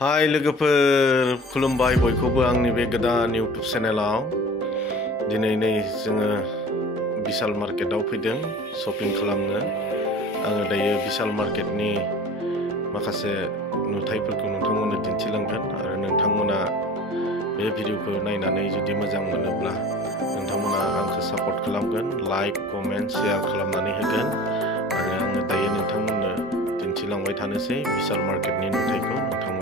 हाय लोगोफोर खुलुमबाय बयखौबो आंनि बे गोदान YouTube चेनेलाव दिनै नै जोङो बिशाल मार्केटाव फैदों शपिं खालामनो आङो दायो बिशाल मार्केटनि माखासे नुथायफोरखौ नोंथांमोननो दिन्थिलांगोन आरो नोंथांमोना बे भिडिअखौ नायनानै जुदि मोजां मोनोब्ला नोंथांमोना आंखौ सापर्ट खालामगोन लाइक कमेन्ट शेयार खालामनानै होगोन आरो आङो दायो नोंथांमोननो दिन्थिलांबाय थानोसै बिशाल मार्केटनि नुथायखौ नोंथांमोना